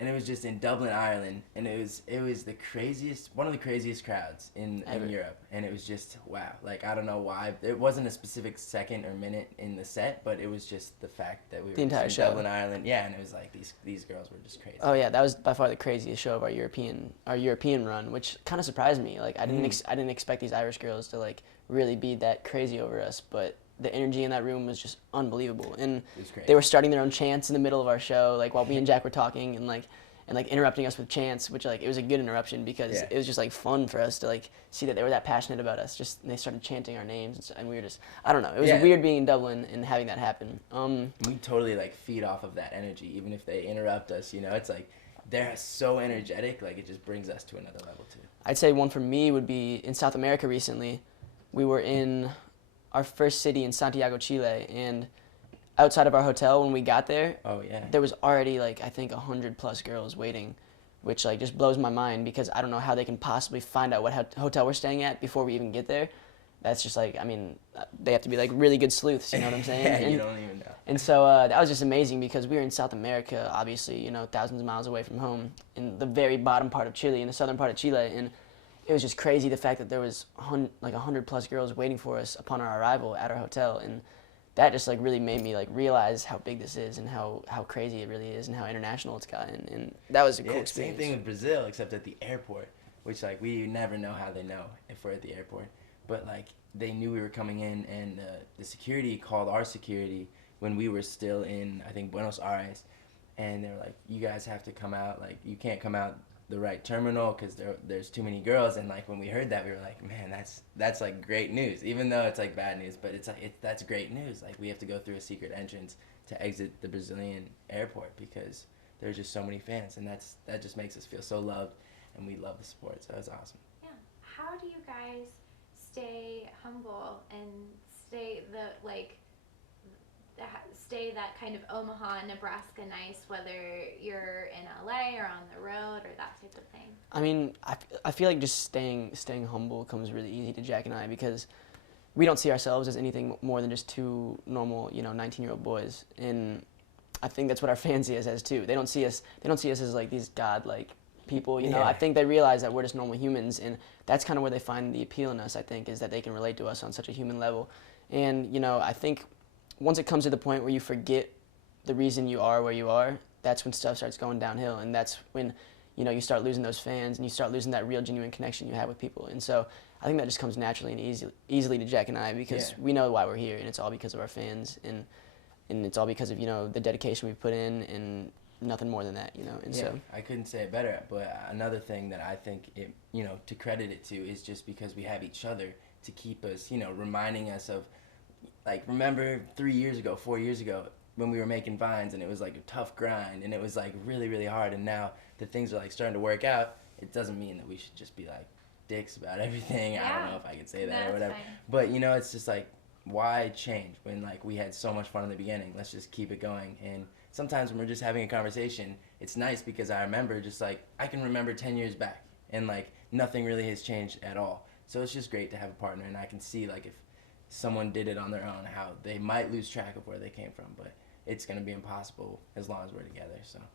and it was just in Dublin, Ireland, and it was the craziest, one of the craziest crowds in Europe, and it was just wow. Like I don't know why it wasn't a specific second or minute in the set, but it was just the fact that we were The entire in show. Dublin, Ireland, yeah, and it was like these girls were just crazy. Oh yeah, that was by far the craziest show of our European run, which kind of surprised me. Like I didn't expect these Irish girls to like really be that crazy over us, but the energy in that room was just unbelievable. And they were starting their own chants in the middle of our show, like while me and Jack were talking, and interrupting us with chants, which like it was a good interruption because it was just like fun for us to like see that they were that passionate about us. Just and they started chanting our names, and we were just, I don't know, it was weird being in Dublin and having that happen. We totally like feed off of that energy, even if they interrupt us. You know, it's like they're so energetic, like it just brings us to another level too. I'd say one for me would be in South America recently. We were in our first city in Santiago, Chile, and outside of our hotel when we got there, there was already like I think 100+ girls waiting, which like just blows my mind because I don't know how they can possibly find out what hotel we're staying at before we even get there. That's just like, I mean, they have to be like really good sleuths, you know what I'm saying? And, you don't even know. And so that was just amazing because we were in South America, obviously, you know, thousands of miles away from home, in the very bottom part of Chile, in the southern part of Chile, and it was just crazy the fact that there was like 100+ girls waiting for us upon our arrival at our hotel, and that just like really made me like realize how big this is and how crazy it really is and how international it's gotten, and that was a cool experience. Same thing with Brazil, except at the airport, which like we never know how they know if we're at the airport, but like they knew we were coming in, and the security called our security when we were still in I think Buenos Aires, and they were like, you guys have to come out, like you can't come out the right terminal because there's too many girls. And like when we heard that, we were like, man, that's like great news, even though it's like bad news, but it's like that's great news. Like we have to go through a secret entrance to exit the Brazilian airport because there's just so many fans, and that just makes us feel so loved, and we love the sport, so it's awesome. Yeah. How do you guys stay humble and stay stay that kind of Omaha, Nebraska nice, whether you're in LA or on the road or that type of thing? I mean, I feel like just staying humble comes really easy to Jack and I because we don't see ourselves as anything more than just two normal, you know, 19-year-old boys, and I think that's what our fans see us as too. They don't see us as like these godlike people, you know. I think they realize that we're just normal humans, and that's kind of where they find the appeal in us, I think, is that they can relate to us on such a human level. And, you know, I think once it comes to the point where you forget the reason you are where you are, that's when stuff starts going downhill, and that's when, you know, you start losing those fans and you start losing that real genuine connection you have with people. And so I think that just comes naturally and easily to Jack and I because we know why we're here, and it's all because of our fans, and it's all because of, you know, the dedication we've put in, and nothing more than that, you know. And so I couldn't say it better, but another thing that I think it, you know, to credit it to is just because we have each other to keep us, you know, reminding us of, like, remember 3 years ago, 4 years ago, when we were making Vines, and it was like a tough grind, and it was like really, really hard, and now that things are like starting to work out, it doesn't mean that we should just be like dicks about everything. I don't know if I can say that or whatever. Fine. But, you know, it's just like, why change when like we had so much fun in the beginning? Let's just keep it going. And sometimes when we're just having a conversation, it's nice because I remember just like, I can remember 10 years back, and like nothing really has changed at all. So it's just great to have a partner, and I can see like if someone did it on their own, how they might lose track of where they came from, but it's going to be impossible as long as we're together. So